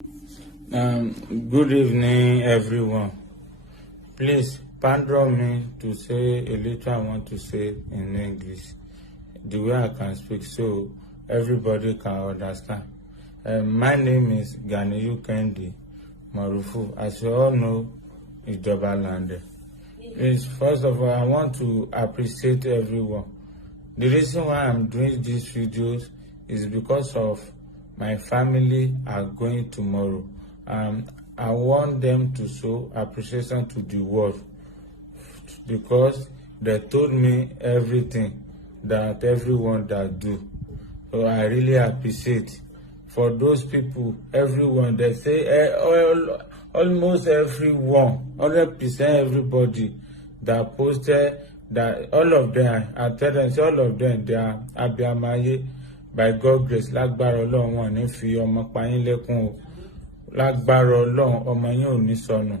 Good evening, everyone. Please pardon me to say a little I want to say in English, the way I can speak, so everybody can understand. My name is Ganiyu Kendi Marufu. As you all know, Ijoba Lande. Please, first of all, I want to appreciate everyone. The reason why I'm doing these videos is because of my family are going tomorrow. I want them to show appreciation to the world because they told me everything that everyone that do. So I really appreciate. For those people, everyone, they say almost everyone, 100% everybody that posted, that all of them, I tell them, all of them, they are Abiamaye. By God's grace, lágbára Ọlọ́run wọn ní fi ọmọ payín lẹ́kún o. Lágbára Ọlọ́run ọmọ yín ò ní sọnù.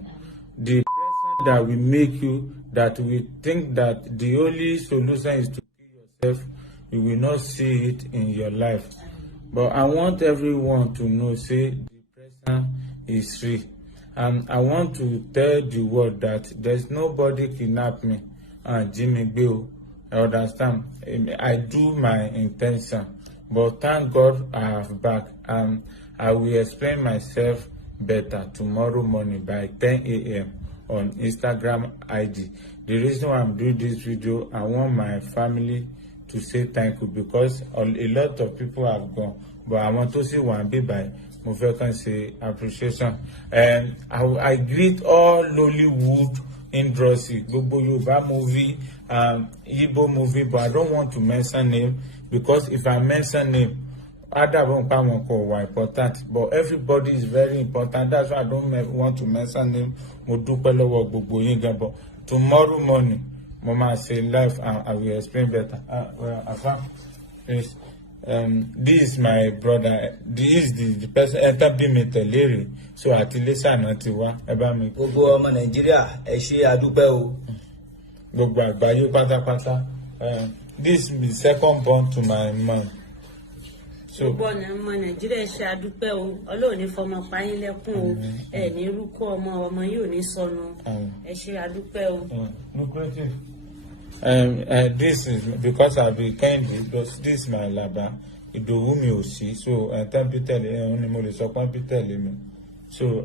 The present that will make you, that we think that the only solution is to kill yourself, you will not see it in your life. But I want everyone to know, say, the present is free. And I want to tell the world that there's nobody kidnap me and Jimmy Bill. I understand. I do my intention. But thank God I have back, and I will explain myself better tomorrow morning by 10 a.m. on Instagram ID. The reason why I'm doing this video, I want my family to say thank you because a lot of people have gone, but I want to see one bit by Mufekan say appreciation. And I greet all Nollywood industry, Gbogbo Yoruba movie, Igbo movie, but I don't want to mention name. Because if I mention name, other people are important, but everybody is very important. That's why I don't want to mention name. But tomorrow morning, Mama say live, and I will explain better. Please. This is my brother. This is the person enter be me teleri. So at least I know tiwa. Eba mi. Gbogbo ọmọ Nàìjíríà, ẹ ṣé adúpẹ́ o. Gbogbo àgbáyé pátápátá. This is my second born to my mom. So born ọmọ Nàìjíríà ṣe adúpẹ́ o. Ọlọ́run ní fọmọ payín lẹ́kún o. Ẹ ní rúkọ ọmọ yìí ò ní sọnù. Ẹ ṣé adúpẹ́ o. Lucrative. This is because I be Kendi, but this is my laba. Ìdòwú mi ò sí, so tell Peter ni mo lè sọ pé Peter lè mi. So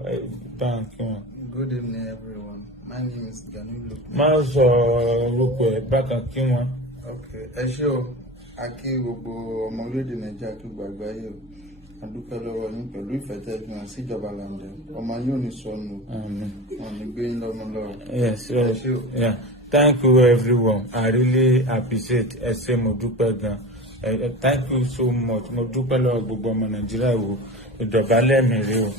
thank you. Good evening, everyone. My name is Ganiyu. Máa sọ orúkọ ẹ̀ bákan kí wọ́n. Okay, ẹ ṣé o. A kí gbogbo ọmọ orílẹ̀-èdè Nàìjíríà kí gbogbo àgbáyé o. A dúpẹ́ lọ́wọ́ yín pẹ̀lú ìfẹ́ tẹ́ fi hàn sí Ìjọba Lande. Ọmọ yóò ní sọnù. Wọ́n ní gbé yín lọ́mọ lọ́wọ́. Yes, yeah. Thank you, everyone. I really appreciate. Ẹ ṣé mo dúpẹ́ gan. Thank you so much. Mo dúpẹ́ lọ́wọ́ gbogbo ọmọ Nàìjíríà o. Ìdọ̀bálẹ̀ mi rí o.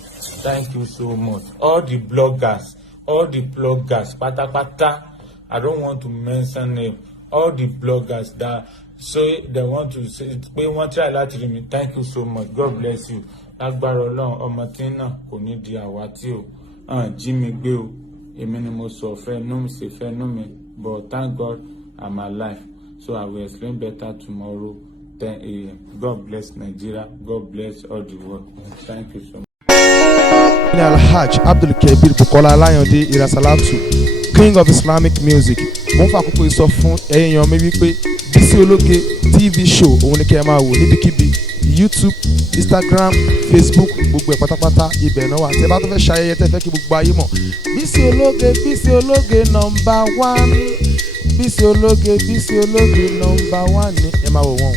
Thank you so much. All the bloggers, pátápátá. I don't want to mention name. All the bloggers that say they want to say, we want to try láti rí mi. Thank you so much. God bless you. Lágbára Ọlọ́run ọmọ tí náà kò ní di àwátì o. Jí mi gbé o. Èmi ni mo sọ fẹ́ nú mi ṣe fẹ́ nú mi. But thank God I'm alive. So I will explain better tomorrow 10 a.m. God bless Nigeria. God bless all the world. Thank you so much. Alhaj Abdul Kabir Bukola Alayande Irasalatu, King of Islamic Music. Mo fa àkókò sọ fún èèyàn mi wípé Bisi Ologe TV Show òun ni kẹ́ ẹ máa wò níbikíbi YouTube, Instagram, Facebook, gbogbo ẹ̀ pátápátá ibẹ̀ náà wà. Tẹ́ bá tó fẹ́ ṣayẹyẹ tẹ́ fẹ́ kí gbogbo ayé mọ̀. Bisi Ologe #1. Bisi Ologe #1 ni ẹ máa wò wọ́n.